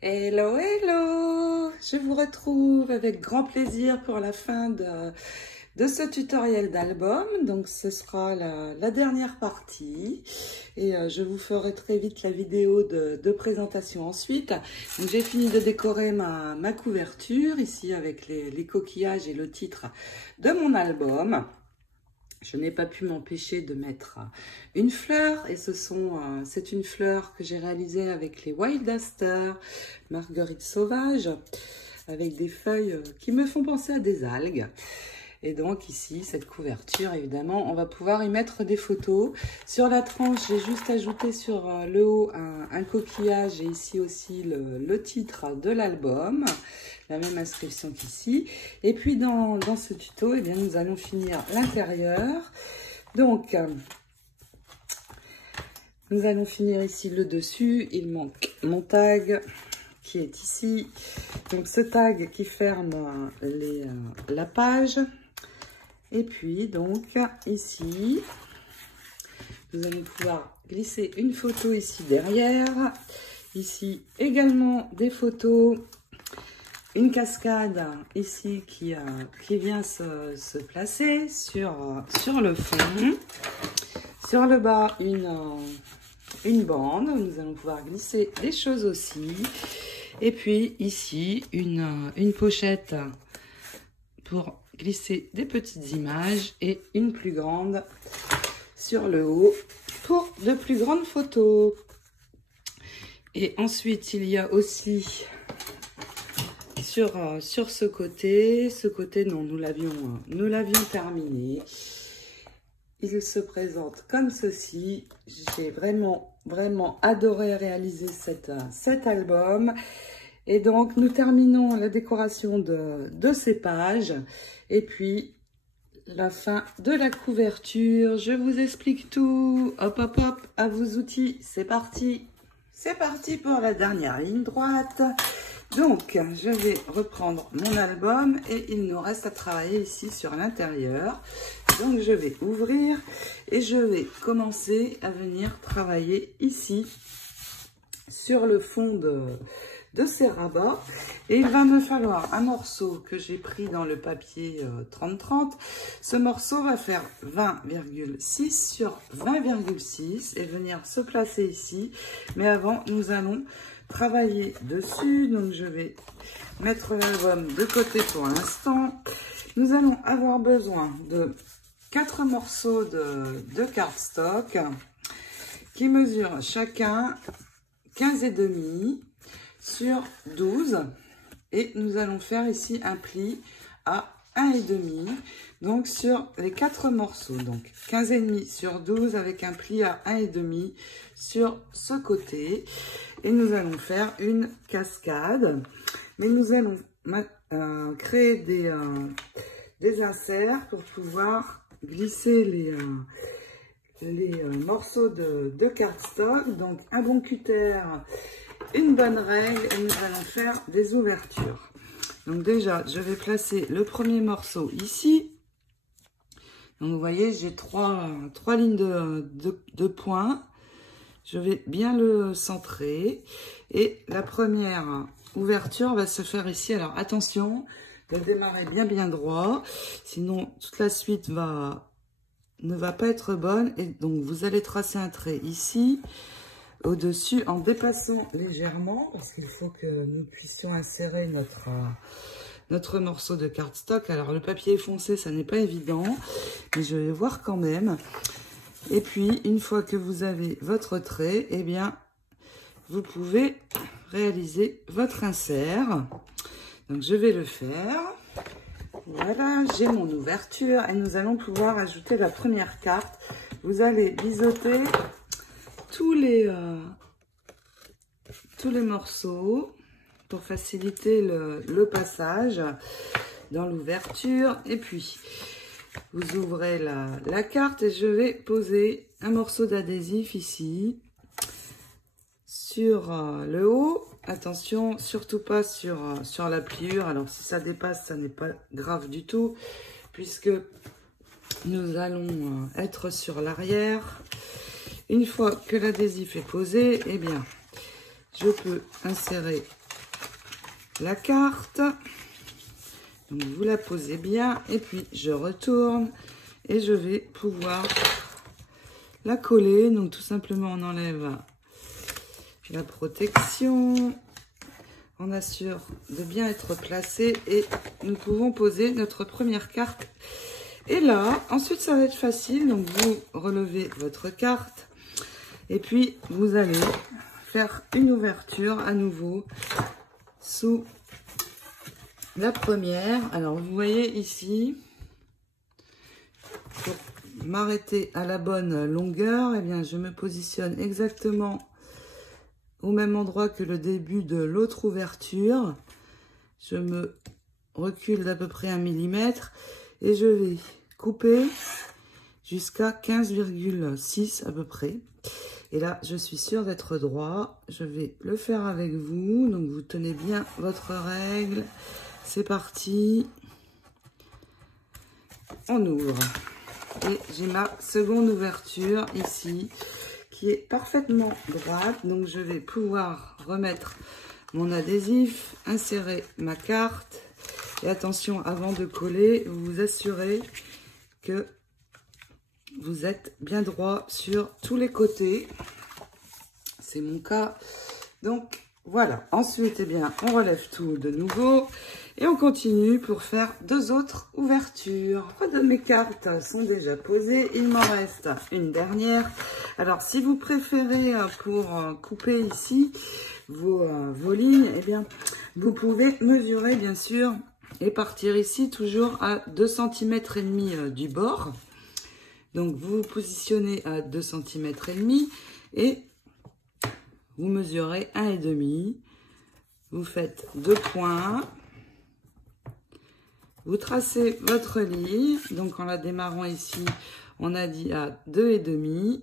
Hello, hello! Je vous retrouve avec grand plaisir pour la fin de ce tutoriel d'album. Donc ce sera la dernière partie et je vous ferai très vite la vidéo de présentation ensuite. J'ai fini de décorer ma couverture ici avec les coquillages et le titre de mon album. Je n'ai pas pu m'empêcher de mettre une fleur et c'est une fleur que j'ai réalisée avec les Wild Aster, marguerite sauvage, avec des feuilles qui me font penser à des algues. Et donc ici, cette couverture, évidemment, on va pouvoir y mettre des photos. Sur la tranche, j'ai juste ajouté sur le haut un coquillage et ici aussi le titre de l'album. La même inscription qu'ici. Et puis dans ce tuto, eh bien, nous allons finir l'intérieur. Donc, nous allons finir ici le dessus. Il manque mon tag qui est ici. Donc ce tag qui ferme la page. Et puis donc ici, nous allons pouvoir glisser une photo ici derrière. Ici également des photos. Une cascade ici qui vient se placer sur le fond. Sur le bas, une bande. Nous allons pouvoir glisser des choses aussi. Et puis ici, une pochette pour glisser des petites images et une plus grande sur le haut pour de plus grandes photos. Et ensuite, il y a aussi sur ce côté non, nous l'avions terminé. Il se présente comme ceci. J'ai vraiment adoré réaliser cet album. Et donc, nous terminons la décoration de ces pages. Et puis, la fin de la couverture. Je vous explique tout. Hop, hop, hop, à vos outils. C'est parti. C'est parti pour la dernière ligne droite. Donc, je vais reprendre mon album et il nous reste à travailler ici sur l'intérieur. Donc, je vais ouvrir et je vais commencer à venir travailler ici sur le fond de ces rabats. Et il va me falloir un morceau que j'ai pris dans le papier 30-30. Ce morceau va faire 20,6 sur 20,6 et venir se placer ici. Mais avant, nous allons travailler dessus. Donc, je vais mettre l'album de côté pour l'instant. Nous allons avoir besoin de 4 morceaux de cardstock qui mesurent chacun 15,5 sur 12. Et nous allons faire ici un pli à 1,5. Donc, sur les 4 morceaux. Donc, 15,5 sur 12 avec un pli à 1,5 sur ce côté. Et nous allons faire une cascade. Mais nous allons créer des inserts pour pouvoir glisser les morceaux de cardstock. Donc, un bon cutter, une bonne règle et nous allons faire des ouvertures. Donc, déjà, je vais placer le premier morceau ici. Donc, vous voyez, j'ai trois lignes de points. Je vais bien le centrer. Et la première ouverture va se faire ici. Alors, attention de démarrer bien droit. Sinon, toute la suite ne va pas être bonne. Et donc, vous allez tracer un trait ici, au-dessus, en dépassant légèrement. Parce qu'il faut que nous puissions insérer notre morceau de cardstock. Alors, le papier est foncé, ça n'est pas évident. Mais je vais voir quand même. Et puis, une fois que vous avez votre trait, eh bien, vous pouvez réaliser votre insert. Donc, je vais le faire. Voilà, j'ai mon ouverture et nous allons pouvoir ajouter la première carte. Vous allez biseauter tous les morceaux pour faciliter le passage dans l'ouverture. Et puis, vous ouvrez la carte et je vais poser un morceau d'adhésif ici sur le haut. Attention, surtout pas sur la pliure. Alors, si ça dépasse, ça n'est pas grave du tout, puisque nous allons être sur l'arrière. Une fois que l'adhésif est posé, eh bien, je peux insérer la carte. Donc vous la posez bien et puis je retourne et je vais pouvoir la coller. Donc tout simplement on enlève la protection. On assure de bien être placé et nous pouvons poser notre première carte. Et là, ensuite ça va être facile. Donc vous relevez votre carte et puis vous allez faire une ouverture à nouveau sous la première. Alors vous voyez ici, pour m'arrêter à la bonne longueur, eh bien je me positionne exactement au même endroit que le début de l'autre ouverture. Je me recule d'à peu près 1 mm et je vais couper jusqu'à 15,6 à peu près. Et là, je suis sûre d'être droit. Je vais le faire avec vous. Donc, vous tenez bien votre règle. C'est parti. On ouvre. Et j'ai ma seconde ouverture ici, qui est parfaitement droite. Donc, je vais pouvoir remettre mon adhésif, insérer ma carte. Et attention, avant de coller, vous vous assurez que vous êtes bien droit sur tous les côtés. C'est mon cas. Donc, voilà. Ensuite, eh bien, on relève tout de nouveau. Et on continue pour faire 2 autres ouvertures. 3 de mes cartes sont déjà posées. Il m'en reste une dernière. Alors, si vous préférez pour couper ici vos lignes, eh bien, vous pouvez mesurer, bien sûr, et partir ici toujours à 2,5 cm du bord. Donc, vous vous positionnez à 2,5 cm et vous mesurez 1,5. Vous faites 2 points. Vous tracez votre ligne. Donc, en la démarrant ici, on a dit à 2,5.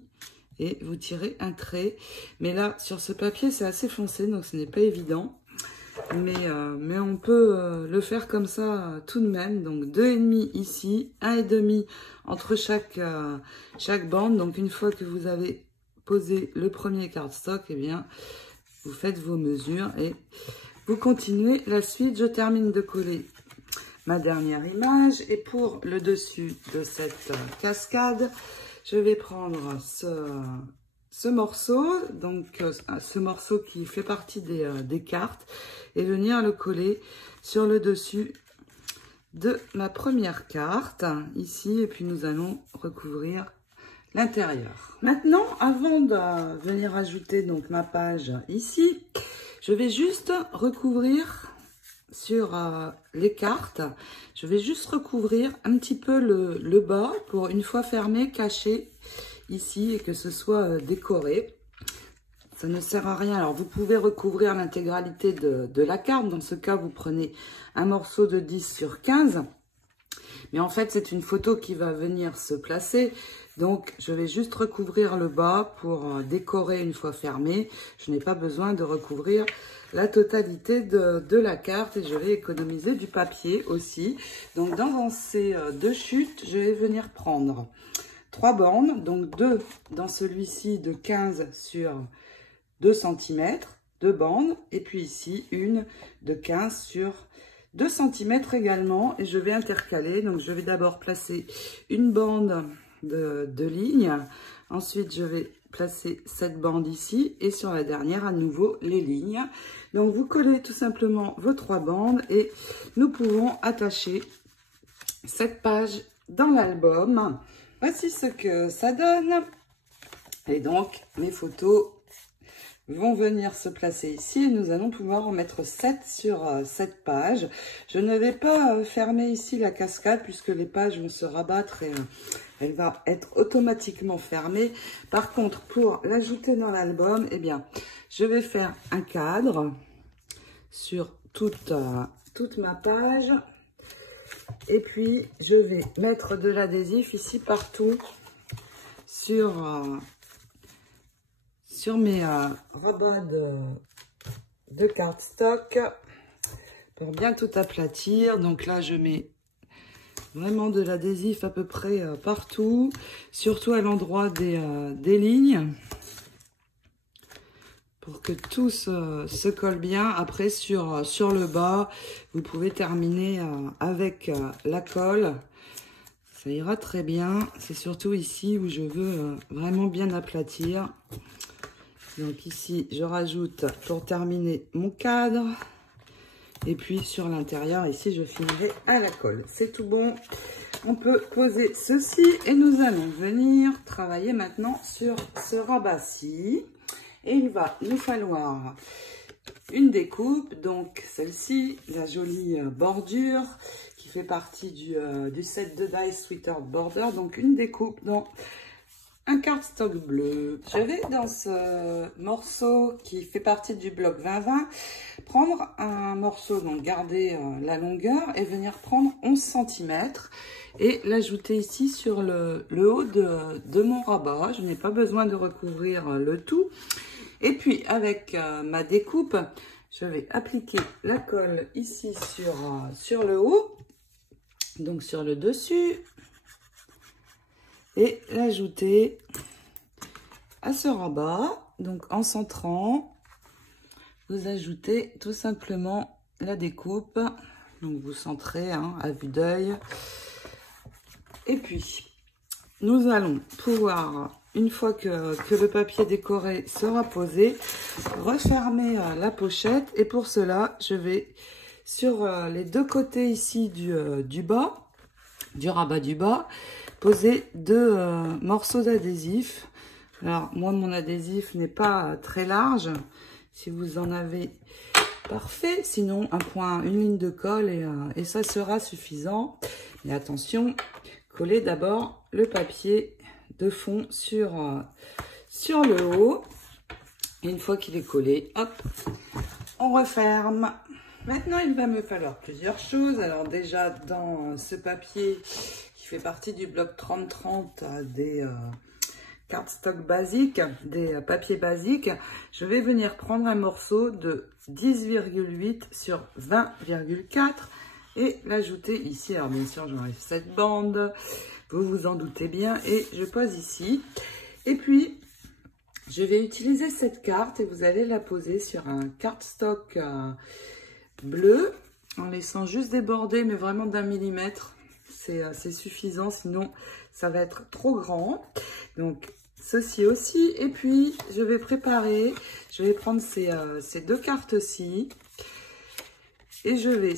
Et vous tirez un trait. Mais là, sur ce papier, c'est assez foncé, donc ce n'est pas évident. Mais on peut le faire comme ça tout de même. Donc 2,5 ici, 1,5 entre chaque bande. Donc une fois que vous avez posé le premier cardstock, eh bien vous faites vos mesures et vous continuez la suite. Je termine de coller ma dernière image et pour le dessus de cette cascade, je vais prendre ce morceau, donc ce morceau qui fait partie des cartes, et venir le coller sur le dessus de ma première carte, ici, et puis nous allons recouvrir l'intérieur. Maintenant, avant de venir ajouter donc ma page ici, je vais juste recouvrir sur les cartes, je vais juste recouvrir un petit peu le bas pour une fois fermé, cacher ici et que ce soit décoré. Ça ne sert à rien. Alors, vous pouvez recouvrir l'intégralité de la carte. Dans ce cas, vous prenez un morceau de 10 sur 15. Mais en fait, c'est une photo qui va venir se placer. Donc, je vais juste recouvrir le bas pour décorer une fois fermé. Je n'ai pas besoin de recouvrir la totalité de la carte. Et je vais économiser du papier aussi. Donc, dans ces 2 chutes, je vais venir prendre 3 bandes. Donc, 2 dans celui-ci de 15 sur 2 cm, 2 bandes, et puis ici une de 15 sur 2 cm également, et je vais intercaler. Donc je vais d'abord placer une bande de ligne, ensuite je vais placer cette bande ici, et sur la dernière à nouveau les lignes. Donc vous collez tout simplement vos 3 bandes, et nous pouvons attacher cette page dans l'album. Voici ce que ça donne, et donc mes photos vont venir se placer ici et nous allons pouvoir en mettre 7 sur cette page. Je ne vais pas fermer ici la cascade puisque les pages vont se rabattre et elle va être automatiquement fermée. Par contre, pour l'ajouter dans l'album, eh bien, je vais faire un cadre sur toute ma page et puis je vais mettre de l'adhésif ici partout sur mes rabats de cardstock pour bien tout aplatir. Donc là, je mets vraiment de l'adhésif à peu près partout, surtout à l'endroit des lignes, pour que tout se colle bien. Après, sur le bas, vous pouvez terminer avec la colle. Ça ira très bien. C'est surtout ici où je veux vraiment bien aplatir. Donc ici, je rajoute pour terminer mon cadre. Et puis sur l'intérieur, ici, je finirai à la colle. C'est tout bon. On peut poser ceci et nous allons venir travailler maintenant sur ce rabat-ci. Et il va nous falloir une découpe, donc celle-ci, la jolie bordure qui fait partie du set de Die Sweater Border. Donc une découpe dans un cardstock bleu. Je vais dans ce morceau qui fait partie du bloc 20-20 prendre un morceau, donc garder la longueur et venir prendre 11 cm et l'ajouter ici sur le haut de mon rabat. Je n'ai pas besoin de recouvrir le tout. Et puis avec ma découpe, je vais appliquer la colle ici sur le haut, donc sur le dessus, et l'ajouter à ce rabat. Donc en centrant, vous ajoutez tout simplement la découpe. Donc vous centrez à vue d'œil. Et puis nous allons pouvoir, une fois que le papier décoré sera posé, refermer la pochette. Et pour cela, je vais sur les deux côtés ici du bas, du rabat du bas, poser deux morceaux d'adhésif. Alors moi, mon adhésif n'est pas très large. Si vous en avez, parfait. Sinon, un point, une ligne de colle et ça sera suffisant. Mais attention, collez d'abord le papier de fond sur le haut. Et une fois qu'il est collé, hop, on referme. Maintenant, il va me falloir plusieurs choses. Alors déjà, dans ce papier qui fait partie du bloc 30-30 des cardstock basiques, des papiers basiques, je vais venir prendre un morceau de 10,8 sur 20,4 et l'ajouter ici. Alors bien sûr, j'enlève cette bande, vous vous en doutez bien, et je pose ici. Et puis, je vais utiliser cette carte et vous allez la poser sur un cardstock bleu en laissant juste déborder, mais vraiment d'1 millimètre. C'est suffisant, sinon ça va être trop grand. Donc ceci aussi. Et puis je vais je vais prendre ces deux cartes-ci et je vais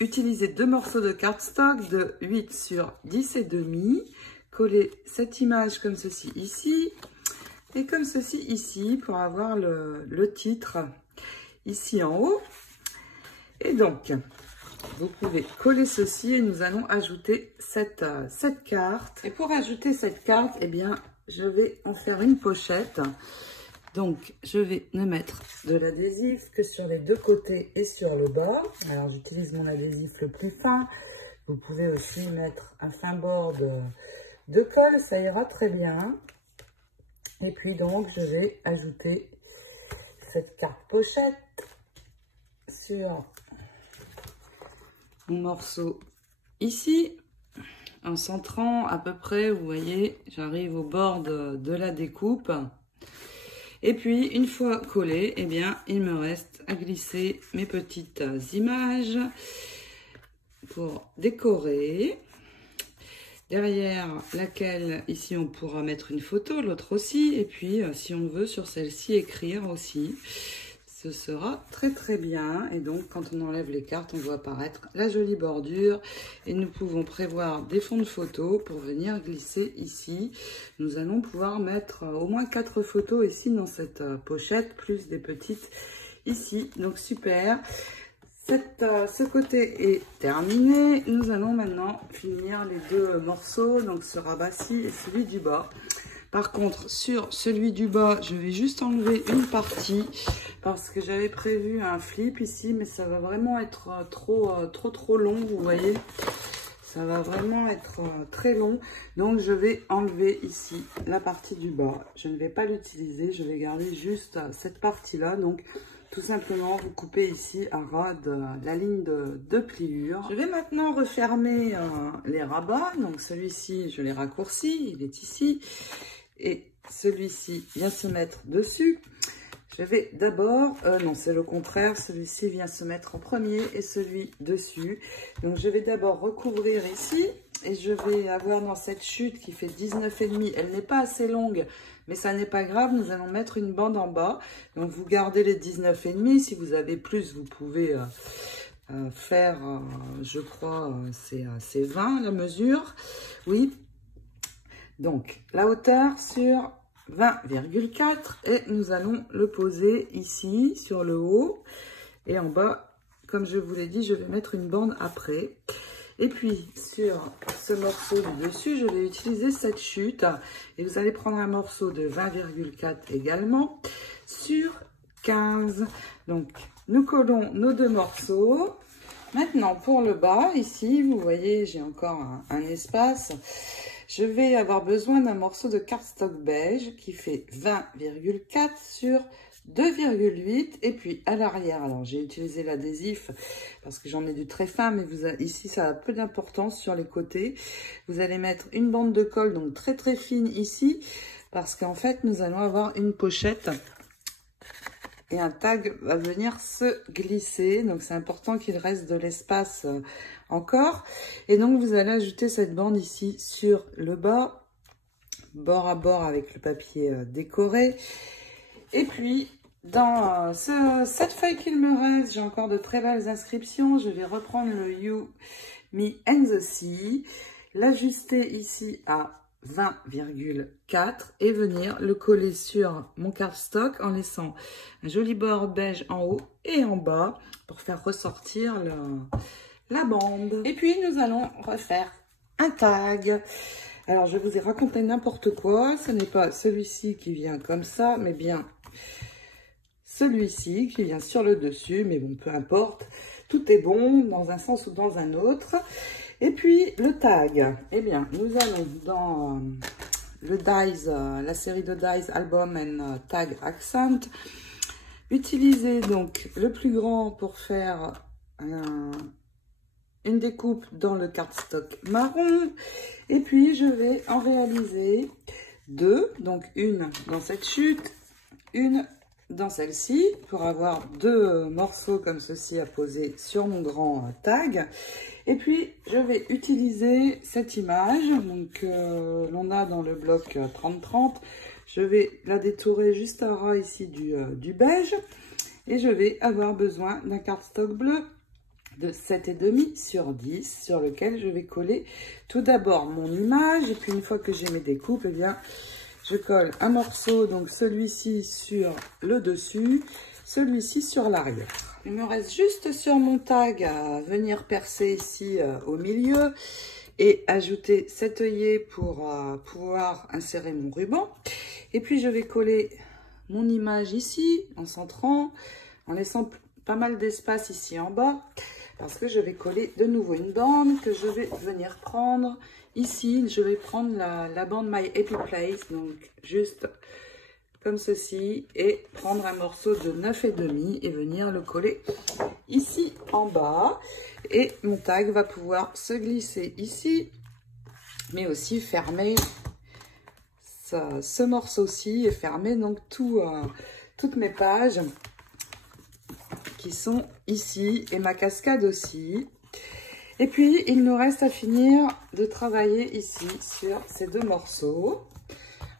utiliser deux morceaux de cardstock de 8 sur 10 et demi, coller cette image comme ceci ici et comme ceci ici pour avoir le titre ici en haut. Et donc vous pouvez coller ceci et nous allons ajouter cette carte. Et pour ajouter cette carte, eh bien, je vais en faire une pochette. Donc, je vais ne mettre de l'adhésif que sur les deux côtés et sur le bas. Alors, j'utilise mon adhésif le plus fin. Vous pouvez aussi mettre un fin bord de colle, ça ira très bien. Et puis donc, je vais ajouter cette carte pochette sur mon morceau ici, en centrant à peu près, vous voyez, j'arrive au bord de la découpe. Et puis, une fois collé, eh bien, il me reste à glisser mes petites images pour décorer. Derrière laquelle, ici, on pourra mettre une photo, l'autre aussi. Et puis, si on veut, sur celle-ci, écrire aussi. Ce sera très très bien. Et donc, quand on enlève les cartes, on voit apparaître la jolie bordure. Et nous pouvons prévoir des fonds de photos pour venir glisser ici. Nous allons pouvoir mettre au moins 4 photos ici dans cette pochette, plus des petites ici. Donc, super. Ce côté est terminé. Nous allons maintenant finir les deux morceaux, donc ce rabat-ci et celui du bas. Par contre, sur celui du bas, je vais juste enlever une partie parce que j'avais prévu un flip ici, mais ça va vraiment être trop long, vous voyez. Ça va vraiment être très long. Donc, je vais enlever ici la partie du bas. Je ne vais pas l'utiliser, je vais garder juste cette partie-là. Donc, tout simplement, vous coupez ici à ras de la ligne de pliure. Je vais maintenant refermer les rabats. Donc, celui-ci, je l'ai raccourci, il est ici. Et celui-ci vient se mettre dessus. Je vais d'abord, non c'est le contraire, celui-ci vient se mettre en premier et celui dessus. Donc je vais d'abord recouvrir ici et je vais avoir dans cette chute qui fait 19,5, elle n'est pas assez longue, mais ça n'est pas grave, nous allons mettre une bande en bas. Donc vous gardez les 19,5, si vous avez plus, vous pouvez faire, je crois, c'est 20 la mesure, oui. Donc la hauteur sur 20,4 et nous allons le poser ici sur le haut et en bas, comme je vous l'ai dit, je vais mettre une bande après. Et puis sur ce morceau du dessus, je vais utiliser cette chute et vous allez prendre un morceau de 20,4 également sur 15. Donc nous collons nos deux morceaux. Maintenant pour le bas, ici vous voyez j'ai encore un espace. Je vais avoir besoin d'un morceau de cardstock beige qui fait 20,4 sur 2,8 et puis à l'arrière, alors j'ai utilisé l'adhésif parce que j'en ai du très fin, mais ici ça a peu d'importance sur les côtés. Vous allez mettre une bande de colle donc très très fine ici parce qu'en fait nous allons avoir une pochette et un tag va venir se glisser, donc c'est important qu'il reste de l'espace encore. Et donc vous allez ajouter cette bande ici sur le bas, bord à bord avec le papier décoré. Et puis dans cette feuille qu'il me reste, j'ai encore de très belles inscriptions. Je vais reprendre le You, Me and the Sea, l'ajuster ici à 20,4 et venir le coller sur mon cardstock en laissant un joli bord beige en haut et en bas pour faire ressortir la bande. Et puis nous allons refaire un tag. Alors je vous ai raconté n'importe quoi, ce n'est pas celui-ci qui vient comme ça, mais bien celui-ci qui vient sur le dessus, mais bon, peu importe, tout est bon dans un sens ou dans un autre. Et puis le tag, eh bien nous allons dans le Dies, la série de Dies Album and Tag Accent, utiliser donc le plus grand pour faire une découpe dans le cardstock marron. Et puis je vais en réaliser deux, donc une dans cette chute, une dans celle-ci, pour avoir deux morceaux comme ceci à poser sur mon grand tag. Et puis je vais utiliser cette image, donc l'on a dans le bloc 30-30. Je vais la détourer juste à ras ici du beige. Et je vais avoir besoin d'un cardstock bleu de 7,5 sur 10, sur lequel je vais coller tout d'abord mon image. Et puis une fois que j'ai mes découpes, eh bien je colle un morceau, donc celui-ci sur le dessus, celui-ci sur l'arrière. Il me reste juste sur mon tag à venir percer ici au milieu et ajouter cet œillet pour pouvoir insérer mon ruban. Et puis je vais coller mon image ici en centrant, en laissant pas mal d'espace ici en bas, parce que je vais coller de nouveau une bande que je vais venir prendre. Ici, je vais prendre la bande My Happy Place, donc juste comme ceci, et prendre un morceau de 9,5 et venir le coller ici en bas. Et mon tag va pouvoir se glisser ici, mais aussi fermer ce morceau-ci et fermer donc toutes mes pages qui sont ici et ma cascade aussi. Et puis, il nous reste à finir de travailler ici sur ces deux morceaux,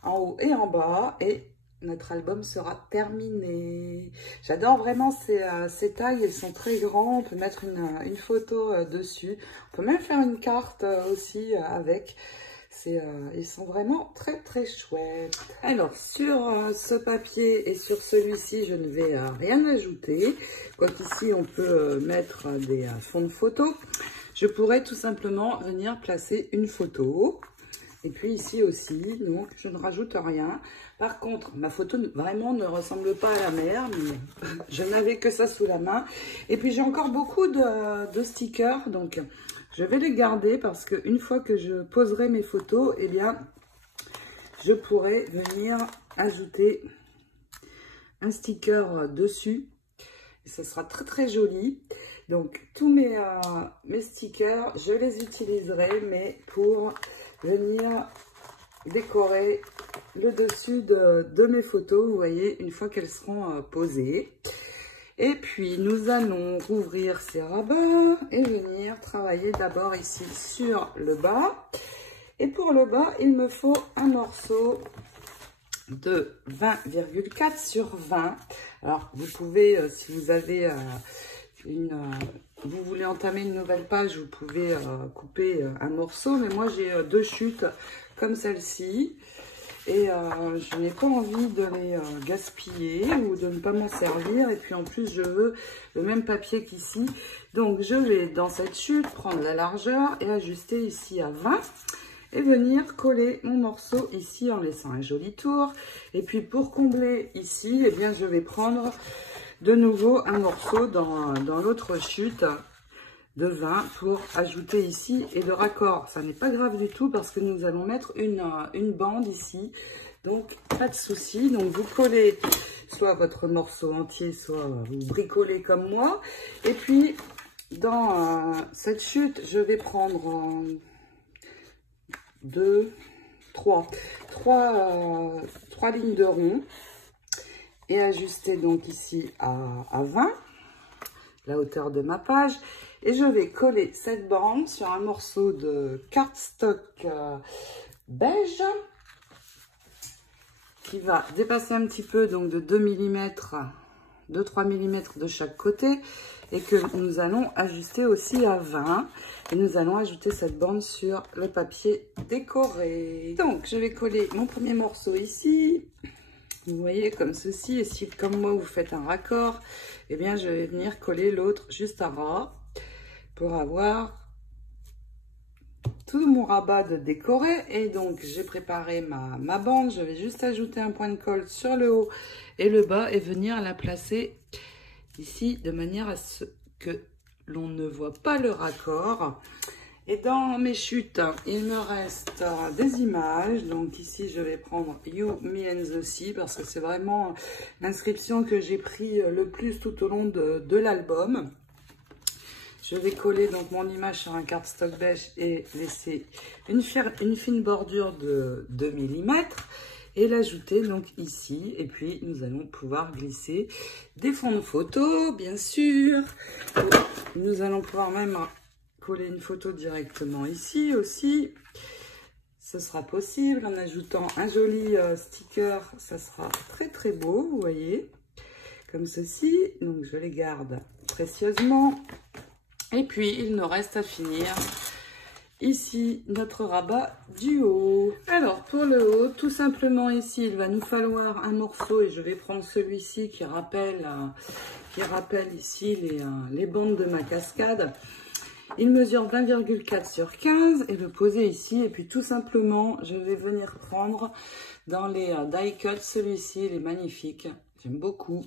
en haut et en bas, et notre album sera terminé. J'adore vraiment ces tailles, elles sont très grands, on peut mettre une photo dessus, on peut même faire une carte aussi avec. Ils sont vraiment très très chouettes. Alors sur ce papier et sur celui-ci, je ne vais rien ajouter. Quoiqu'ici on peut mettre des fonds de photos. Je pourrais tout simplement venir placer une photo. Et puis ici aussi, donc je ne rajoute rien. Par contre, ma photo vraiment ne ressemble pas à la mer, mais je n'avais que ça sous la main. Et puis j'ai encore beaucoup de stickers, donc je vais les garder parce qu'une fois que je poserai mes photos, eh bien, je pourrai venir ajouter un sticker dessus. Et ce sera très très joli. Donc tous mes stickers, je les utiliserai, mais pour venir décorer le dessus de mes photos, vous voyez, une fois qu'elles seront posées. Et puis, nous allons rouvrir ces rabats et venir travailler d'abord ici sur le bas. Et pour le bas, il me faut un morceau de 20,4 sur 20. Alors, vous pouvez, si vous avez vous voulez entamer une nouvelle page, vous pouvez couper un morceau. Mais moi, j'ai deux chutes comme celle-ci. Et je n'ai pas envie de les gaspiller ou de ne pas m'en servir. Et puis en plus, je veux le même papier qu'ici. Donc, je vais dans cette chute prendre la largeur et ajuster ici à 20. Et venir coller mon morceau ici en laissant un joli tour. Et puis pour combler ici, eh bien, je vais prendre de nouveau un morceau dans l'autre chute de 20 pour ajouter ici. Et le raccord, ça n'est pas grave du tout parce que nous allons mettre une bande ici. Donc, pas de souci. Donc, vous collez soit votre morceau entier, soit vous bricolez comme moi. Et puis, dans cette chute, je vais prendre trois lignes de rond et ajuster donc ici à 20, la hauteur de ma page. Et je vais coller cette bande sur un morceau de cardstock beige qui va dépasser un petit peu, donc de 2 mm, 2-3 mm de chaque côté, et que nous allons ajuster aussi à 20. Et nous allons ajouter cette bande sur le papier décoré. Donc, je vais coller mon premier morceau ici. Vous voyez, comme ceci. Et si, comme moi, vous faites un raccord, eh bien, je vais venir coller l'autre juste avant pour avoir tout mon rabat de décoré. Et donc, j'ai préparé ma bande. Je vais juste ajouter un point de colle sur le haut et le bas et venir la placer ici de manière à ce que l'on ne voit pas le raccord. Et dans mes chutes, il me reste des images. Donc ici, je vais prendre You, Me and the Sea parce que c'est vraiment l'inscription que j'ai pris le plus tout au long de l'album. Je vais coller donc mon image sur un cardstock beige et laisser une fine bordure de 2 mm. Et l'ajouter donc ici. Et puis, nous allons pouvoir glisser des fonds de photo, bien sûr. Nous allons pouvoir même coller une photo directement ici aussi. Ce sera possible en ajoutant un joli sticker. Ça sera très, très beau, vous voyez. Comme ceci. Donc, je les garde précieusement. Et puis, il nous reste à finir ici notre rabat du haut. Alors pour le haut, tout simplement ici, il va nous falloir un morceau et je vais prendre celui-ci qui rappelle ici les bandes de ma cascade. Il mesure 20,4 sur 15 et le poser ici. Et puis tout simplement, je vais venir prendre dans les die cut, celui-ci, il est magnifique, j'aime beaucoup.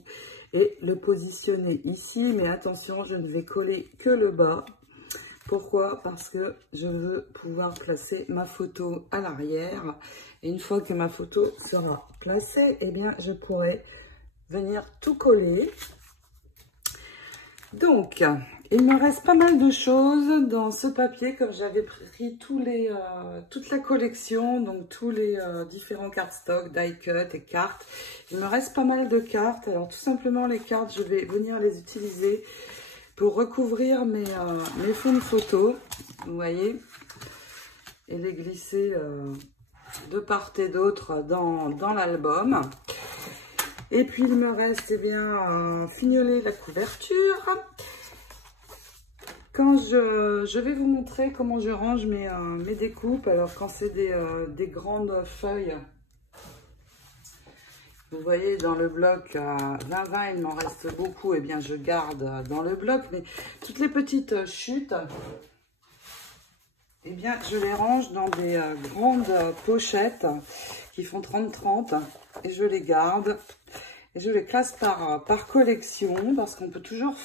Et le positionner ici, mais attention, je ne vais coller que le bas. Pourquoi? Parce que je veux pouvoir placer ma photo à l'arrière. Et une fois que ma photo sera placée, eh bien, je pourrai venir tout coller. Donc, il me reste pas mal de choses dans ce papier, comme j'avais pris toute la collection, donc tous les différents cardstock, die cut et cartes. Il me reste pas mal de cartes. Alors, tout simplement, les cartes, je vais venir les utiliser pour recouvrir mes fonds de photo, vous voyez, et les glisser de part et d'autre dans l'album. Et puis il me reste eh bien fignoler la couverture. Quand je vais vous montrer comment je range mes découpes. Alors quand c'est des grandes feuilles, vous voyez, dans le bloc 20-20, il m'en reste beaucoup. Eh bien, je garde dans le bloc. Mais toutes les petites chutes, eh bien, je les range dans des grandes pochettes qui font 30-30. Et je les garde. Et je les classe par collection. Parce qu'on peut toujours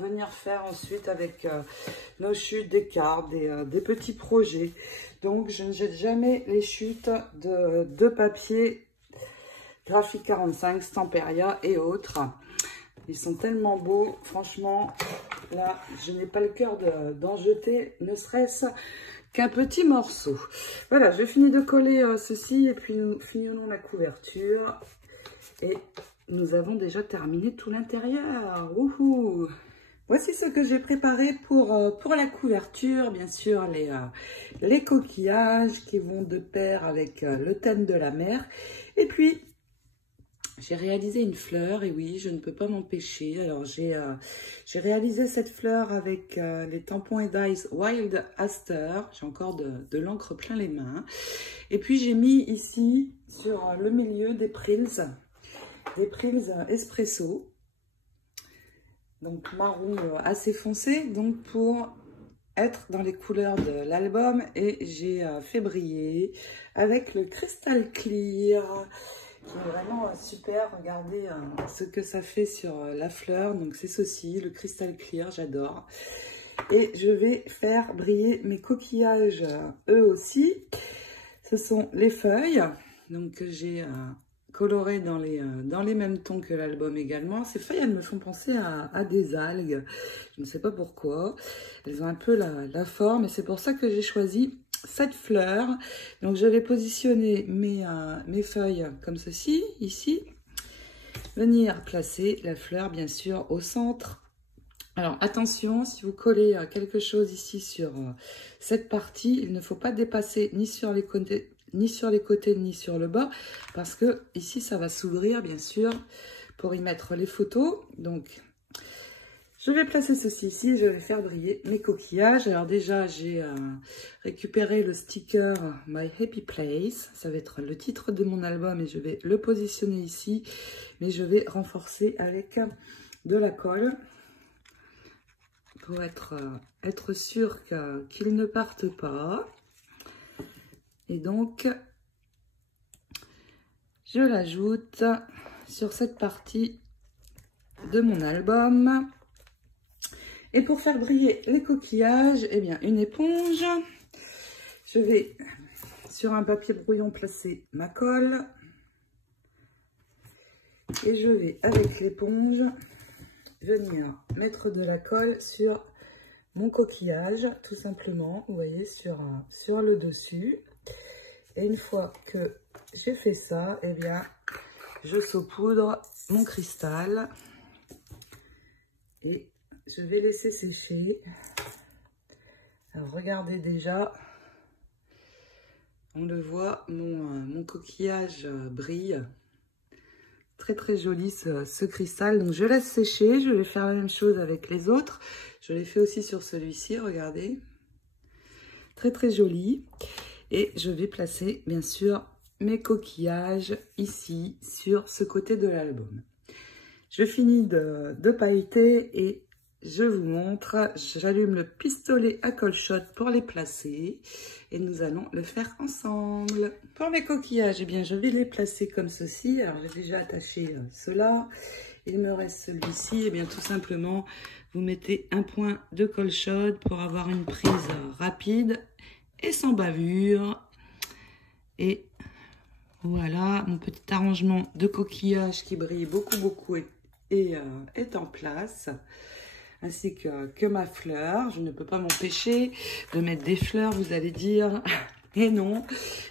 venir faire ensuite avec nos chutes, des cartes, des petits projets. Donc, je ne jette jamais les chutes de papier Graphique 45, Stamperia et autres. Ils sont tellement beaux, franchement, là, je n'ai pas le cœur d'en jeter, ne serait-ce qu'un petit morceau. Voilà, je finis de coller ceci et puis nous finissons la couverture. Et nous avons déjà terminé tout l'intérieur. Wouhou! Voici ce que j'ai préparé pour la couverture. Bien sûr, les coquillages qui vont de pair avec le thème de la mer. Et puis, j'ai réalisé une fleur, et oui, je ne peux pas m'empêcher. Alors, j'ai réalisé cette fleur avec les tampons et Dies Wild Aster. J'ai encore de l'encre plein les mains. Et puis, j'ai mis ici, sur le milieu, des Prills espresso. Donc, marron assez foncé, donc pour être dans les couleurs de l'album. Et j'ai fait briller avec le Crystal Clear, qui est vraiment super. Regardez ce que ça fait sur la fleur. Donc c'est ceci, le Crystal Clear, j'adore. Et je vais faire briller mes coquillages eux aussi. Ce sont les feuilles, donc que j'ai colorées dans les mêmes tons que l'album également. Ces feuilles, elles me font penser à des algues. Je ne sais pas pourquoi. Elles ont un peu la forme et c'est pour ça que j'ai choisi cette fleur. Donc je vais positionner mes feuilles comme ceci, ici. Venir placer la fleur bien sûr au centre. Alors attention, si vous collez quelque chose ici sur cette partie, il ne faut pas dépasser ni sur les côtés ni sur le bas, parce que ici ça va s'ouvrir bien sûr pour y mettre les photos. Donc je vais placer ceci ici, je vais faire briller mes coquillages. Alors déjà, j'ai récupéré le sticker My Happy Place. Ça va être le titre de mon album et je vais le positionner ici. Mais je vais renforcer avec de la colle pour être sûr qu'il ne parte pas. Et donc, je l'ajoute sur cette partie de mon album. Et pour faire briller les coquillages, eh bien, une éponge. Je vais, sur un papier brouillon, placer ma colle. Et je vais, avec l'éponge, venir mettre de la colle sur mon coquillage, tout simplement, vous voyez, sur le dessus. Et une fois que j'ai fait ça, eh bien, je saupoudre mon cristal. Et je vais laisser sécher. Alors, regardez déjà. On le voit, mon coquillage brille. Très très joli ce cristal. Donc, je laisse sécher. Je vais faire la même chose avec les autres. Je l'ai fait aussi sur celui-ci, regardez. Très très joli. Et je vais placer, bien sûr, mes coquillages ici, sur ce côté de l'album. Je finis de pailleter et je vous montre. J'allume le pistolet à colle-shot pour les placer et nous allons le faire ensemble. Pour mes coquillages, eh bien, je vais les placer comme ceci. Alors, j'ai déjà attaché cela. Il me reste celui-ci. Eh bien, tout simplement, vous mettez un point de colle-shot pour avoir une prise rapide et sans bavure. Et voilà, mon petit arrangement de coquillage qui brille beaucoup est en place, ainsi que ma fleur. Je ne peux pas m'empêcher de mettre des fleurs, vous allez dire, et non.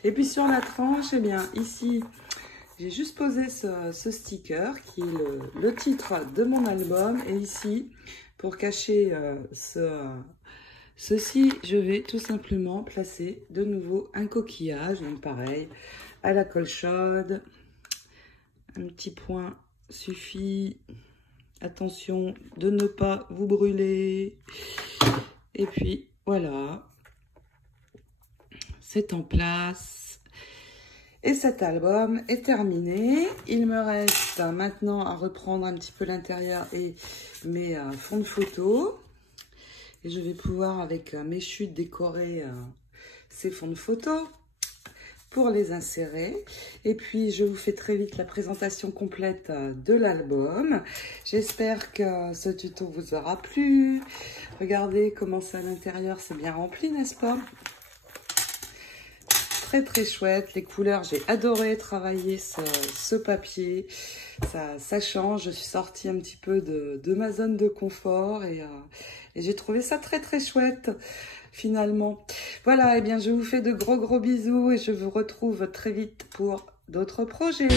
Et puis sur la tranche, eh bien ici, j'ai juste posé ce sticker qui est le titre de mon album. Et ici, pour cacher ceci, je vais tout simplement placer de nouveau un coquillage, donc pareil, à la colle chaude. Un petit point suffit. Attention de ne pas vous brûler. Et puis voilà, c'est en place. Et cet album est terminé. Il me reste maintenant à reprendre un petit peu l'intérieur et mes fonds de photo. Et je vais pouvoir, avec mes chutes, décorer ces fonds de photo pour les insérer. Et puis, je vous fais très vite la présentation complète de l'album. J'espère que ce tuto vous aura plu. Regardez comment c'est à l'intérieur, c'est bien rempli, n'est-ce pas? très très chouette. Les couleurs, j'ai adoré travailler ce papier. Ça change. Je suis sortie un petit peu de ma zone de confort et j'ai trouvé ça très très chouette finalement. Voilà, et bien je vous fais de gros bisous et je vous retrouve très vite pour d'autres projets.